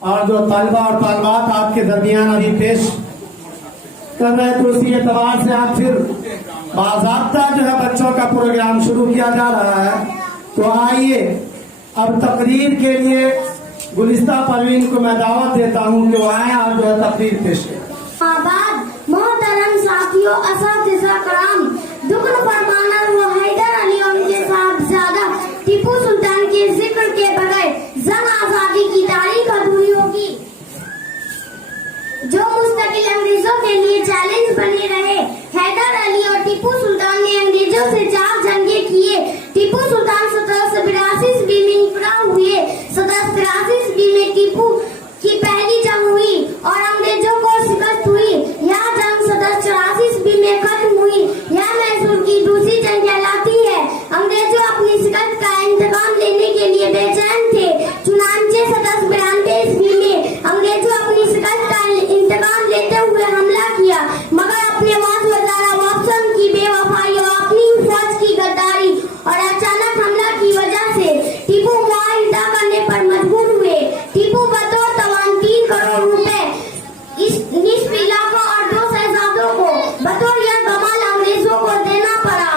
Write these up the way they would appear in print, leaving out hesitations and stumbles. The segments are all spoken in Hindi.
और जो तलबा और तलबात आपके दरमियान अभी पेश कर रहे थे, उसी एतबार से आप फिर बाज़ाब्ता जो है बच्चों का प्रोग्राम शुरू किया जा रहा है। तो आइए अब तकरीर के लिए गुलिस्ता परवीन को मैं दावत देता हूँ कि वो आए और जो है तकरीर पेश करें। मोहतरम साथियों, असातिज़ा कराम, दुगन फरमाना वो हैदर अली और उनके साहबजादा टीपू सुल्तान के जिक्र के बगैर जंग आजादी की तारीख अधूरी होगी। जो मुस्तकिल अंग्रेजों के लिए चैलेंज बने रहे, हैदर अली और टीपू सुल्तान ने अंग्रेजों से 4 जंगे किए। टीपू सुल्तान 1782 ईस्वी में इकरा हुए। 1783 ईस्वी में टीपू की पहली जंग हुई और अंग्रेजों को शिकस्त हुई। यह जंग 1784 ईस्वी में खत्म हुई। यह मैसूर की दूसरी जंग कहलाती है। अंग्रेजों अपनी शिकस्त का इंतकाम लेने के लिए बेचैन थे। चुनांचे 1792 ईस्वी में अंग्रेजों अपनी शिकस्त का इंतकाम लेते हुए हमला किया, मगर अपने वाज़-व-ज़ारा वापसन की बेवफाई और अपनी फौज की गद्दारी और अचानक हमला की वजह से टीपू मुआहिदा करने पर मजबूर हुए। टीपू बतौर तवान 3 करोड़ रुपए इस निस्फ इलाका और 2 शहजादों को बतौर यह कमाल अंग्रेजों को देना पड़ा।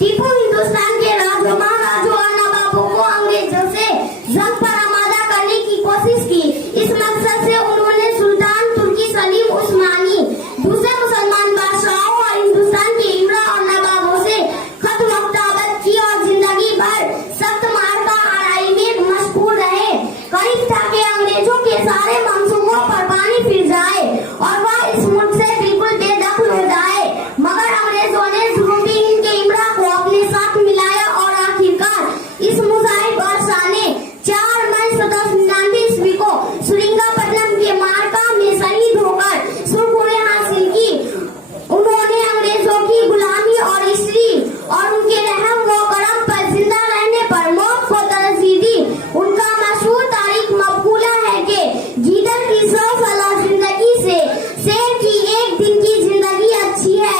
टीपू हिंदुस्तान के महाराजों और नवाबों को अंग्रेजों से जंग पर आमादा करने की कोशिश की। इस मकसद से उन्होंने सुल्तान तुर्की सलीम उस्मानी, दूसरे मुसलमान बादशाहों और हिंदुस्तान के इमरा और नवाबों से खत मख्ताबत की और जिंदगी भर सख्त मार का आड़ाई में मशगूल रहे। करीब था कि अंग्रेजों के सारे मंसूबों पर पानी फिर जाए और वह इस मुल्क से बिल्कुल बेदखल हो जाए, मगर अंग्रेजों ने जुनूबी के इमरा को अपने साथ मिलाया और आखिरकार इस मुजाहिद बादशाह ने 4 मई 1799 ईस्वी को सुरिंगापट्टनम के मार्का में शहीद होकर सुरखुरें हासिल की। उन्होंने अंग्रेजों की गुलामी और इसरी और उनके रहम व करम पर जिंदा रहने पर मौत को तरजीह दी। उनका मशहूर तारीख मकबूला है कि गीदड़ की 100 साल जिंदगी से शेर की 1 दिन की जिंदगी अच्छी है।